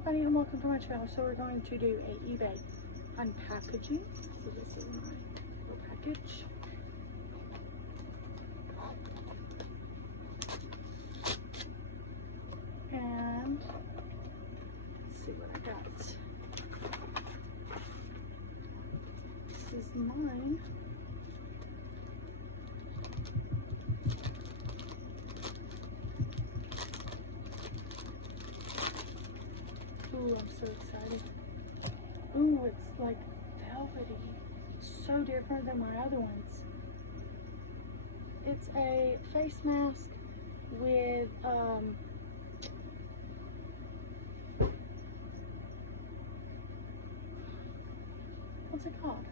everybody, and welcome to my channel. So we're going to do a eBay unpackaging. So this is my little package. And let's see what I got. This is mine. Ooh, I'm so excited. Ooh, it's like velvety. So different than my other ones. It's a face mask with, what's it called?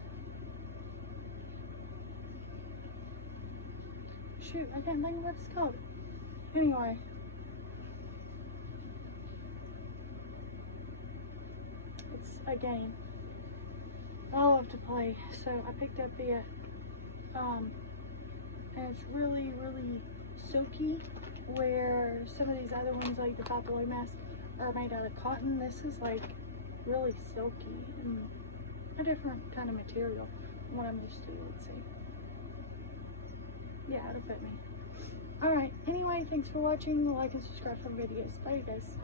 Shoot, I can't think of what it's called. Anyway. A game I love to play, so I picked up it, and it's really silky, where some of these other ones, like the Potbelly mask, are made out of cotton. This is like really silky and a different kind of material than what I'm used to. Let's see. Yeah, it'll fit me. Alright, anyway, thanks for watching. Like and subscribe for videos. Bye, you guys.